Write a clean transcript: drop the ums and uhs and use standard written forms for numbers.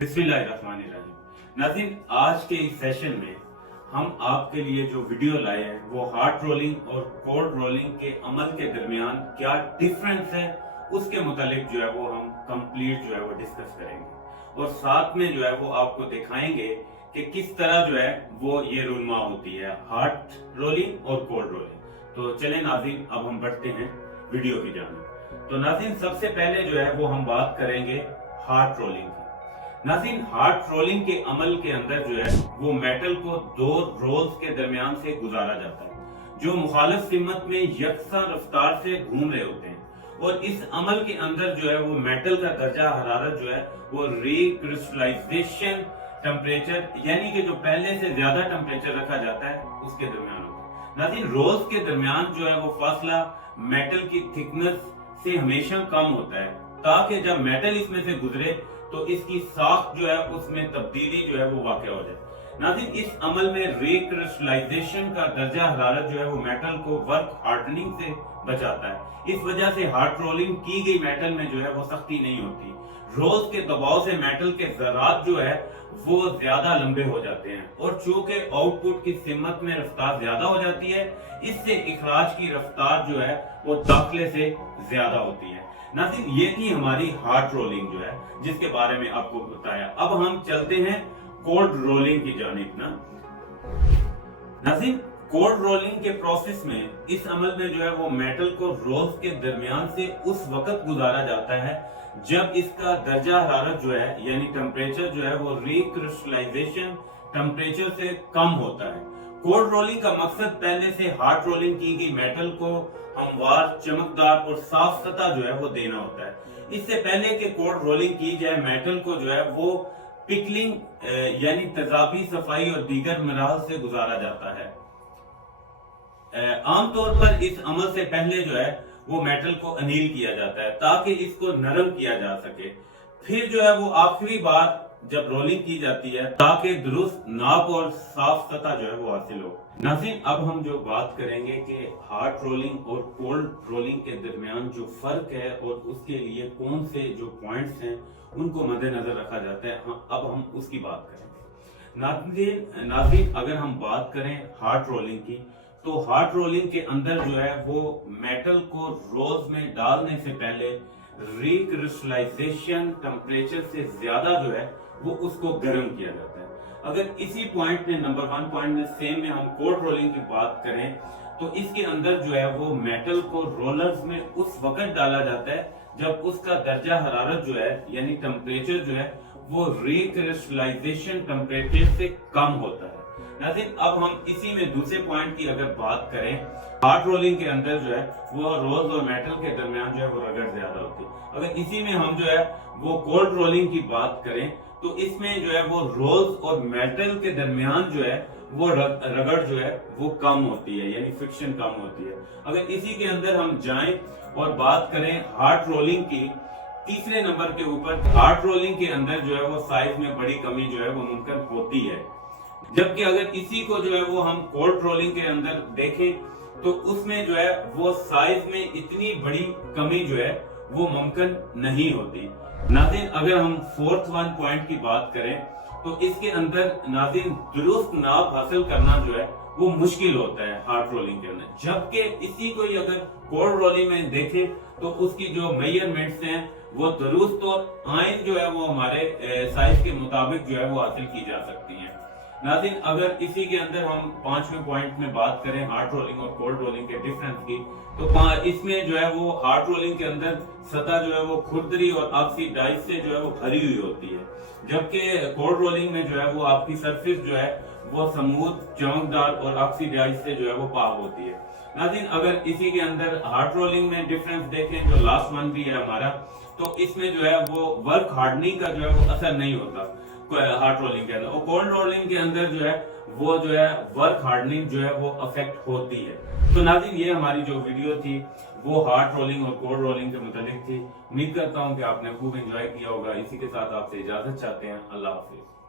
बिस्मिल्लाहिर्रहमानिर्रहीम। नाज़रीन, आज के इस सेशन में हम आपके लिए जो वीडियो लाए हैं वो हार्ड रोलिंग और कोल्ड रोलिंग के अमल के दरमियान क्या डिफरेंस है उसके मुतालिक जो है वो हम कंप्लीट जो है वो डिस्कस करेंगे और साथ में जो है वो आपको दिखाएंगे कि किस तरह जो है वो ये रुनमा होती है हार्ड रोलिंग और कोल्ड रोलिंग। तो चलें नाज़रीन, अब हम बढ़ते हैं वीडियो की जानिब। तो नाज़रीन, सबसे पहले जो है वो हम बात करेंगे हार्ड रोलिंग की। नाज़रीन, हार्ड रोलिंग के अमल के अंदर जो है वो मेटल को दो रोल्स के दरमियान से गुजारा जाता है जो मुखालिफ सिमत में यकसा रफ्तार से घूम रहे होते हैं और इस अमल के अंदर जो है वो मेटल का दर्जा हरारत जो है वो रीक्रिस्टलाइजेशन टेम्परेचर यानी कि जो पहले से ज्यादा टेम्परेचर रखा जाता है उसके दरमियान होता है। नाज़रीन, रोल्स के दरमियान जो है वो फासला मेटल की थिकनेस से हमेशा कम होता है ताकि जब मेटल इसमें से गुजरे तो इसकी साख जो है उसमें तब्दीली जो है वो वाक़ हो जाए। नाज़रीन, इस अमल में रीक्रिस्टलाइजेशन का दर्जा हरारत जो है वो मेटल को वर्क हार्डनिंग से बचाता है। इस वजह से हार्ड रोलिंग की गई मेटल में जो है वो सख्ती नहीं होती। रोल्स के दबाव से मेटल के ज़रात जो है वो ज्यादा लंबे हो जाते हैं और चूंकि आउटपुट की सिमत में रफ्तार ज्यादा हो जाती है इससे इखराज की रफ्तार जो है वो दाखिले से ज्यादा होती है। नाज़रीन, ये थी हमारी हार्ड रोलिंग जो है जिसके बारे में आपको बताया। अब हम चलते हैं कोल्ड रोलिंग की जानिब ना। नाज़रीन, कोल्ड रोलिंग के प्रोसेस में इस अमल में जो है वो मेटल को रोल्स के दरमियान से उस वक्त गुजारा जाता है जब इसका दर्जा हरारत जो है यानी टेम्परेचर जो है वो रीक्रिस्टलाइजेशन टेम्परेचर से कम होता है। कोल्ड रोलिंग का मकसद पहले से हार्ड रोलिंग की गई मेटल को हमवार, चमकदार और साफ सतह जो है वो देना होता है। इससे पहले कि कोल्ड रोलिंग की जाए मेटल को जो है वो पिकलिंग यानी तेजाबी सफाई और दीगर मराहल से गुजारा जाता है। आमतौर पर इस अमल से पहले जो है वो मेटल को अनील किया जाता है ताकि इसको नरम किया जा सके। फिर जो है वो आखिरी बार जब रोलिंग की जाती है ताकि दुरुस्त नाप और साफ सतह जो है वो हासिल हो। नाज़रीन, अब हम जो बात करेंगे कि हार्ड रोलिंग और कोल्ड रोलिंग के दरमियान जो फर्क है और उसके लिए कौन से जो पॉइंट्स हैं उनको मद्देनजर रखा जाता है, अब हम उसकी बात करेंगे। नाज़रीन, अगर हम बात करें हार्ड रोलिंग की तो हार्ड रोलिंग के अंदर जो है वो मेटल को रोल्स में डालने से पहले रीक्रिस्टलाइजेशन टेम्परेचर से ज्यादा जो है वो उसको गर्म किया जाता है। अगर इसी पॉइंट में नंबर 1 पॉइंट में सेम में हम कोल्ड रोलिंग की बात करें तो इसके अंदर जो है वो मेटल को रोलर्स में उस वक्त डाला जाता है जब उसका दर्जा हरारत जो है यानी टेम्परेचर जो है वो रीक्रिस्टलाइजेशन टेम्परेचर से कम होता है। नाज़रीन, अब हम इसी में दूसरे पॉइंट की अगर बात करें, हार्ड रोलिंग के अंदर जो है वो रोल्स और मेटल के दरमियान जो है वो रगड़ ज्यादा होती है। अगर इसी में हम जो है वो कोल्ड रोलिंग की बात करें तो इसमें जो है वो रोल्स और मेटल के दरमियान जो है वो रगड़ जो है वो कम होती है यानी फ्रिक्शन कम होती है। अगर इसी के अंदर हम जाएं और बात करें हार्ड रोलिंग की, तीसरे नंबर के ऊपर हार्ड रोलिंग के अंदर जो है वो साइज में बड़ी कमी जो है वो मुमकिन होती है, जबकि अगर इसी को जो है वो हम कोल्ड रोलिंग के अंदर देखें तो उसमें जो है वो साइज में इतनी बड़ी कमी जो है वो मुमकिन नहीं होती। नाज़रीन, अगर हम फोर्थ 1 पॉइंट की बात करें तो इसके अंदर नाज़रीन दुरुस्त नाप हासिल करना जो है वो मुश्किल होता है हार्ड रोलिंग के अंदर, जबकि इसी को ही अगर कोल्ड रोलिंग में देखें तो उसकी जो मेजरमेंट्स हैं वो दुरुस्त और आइन जो है वो हमारे साइज के मुताबिक जो है वो हासिल की जा सकती है। नाज़रीन, अगर इसी के अंदर हम 5वें पॉइंट में बात करें हार्ड रोलिंग और कोल्ड रोलिंग के डिफरेंस की तो इसमें जो है वो हार्ड रोलिंग के अंदर सतह जो है वो खुरदरी और ऑक्सीडाइज से जो है वो भरी हुई होती है, जबकि कोल्ड रोलिंग में जो है वो आपकी सरफेस जो है वो स्मूथ, चमकदार और ऑक्सीडाइज से जो है वो पाक होती है। नाज़रीन, अगर इसी के अंदर हार्ड रोलिंग में डिफरेंस देखें जो लास्ट वन भी है हमारा, तो इसमें जो है वो वर्क हार्डनिंग का जो है वो असर नहीं होता हार्ड रोलिंग के अंदर, और कोल्ड रोलिंग के अंदर जो है वो जो है वर्क हार्डनिंग जो है वो अफेक्ट होती है। तो नाज़रीन, ये हमारी जो वीडियो थी वो हार्ड रोलिंग और कोल्ड रोलिंग के मुतालिक थी। उम्मीद करता हूँ कि आपने खूब एंजॉय किया होगा। इसी के साथ आपसे इजाजत चाहते हैं। अल्लाह हाफिज।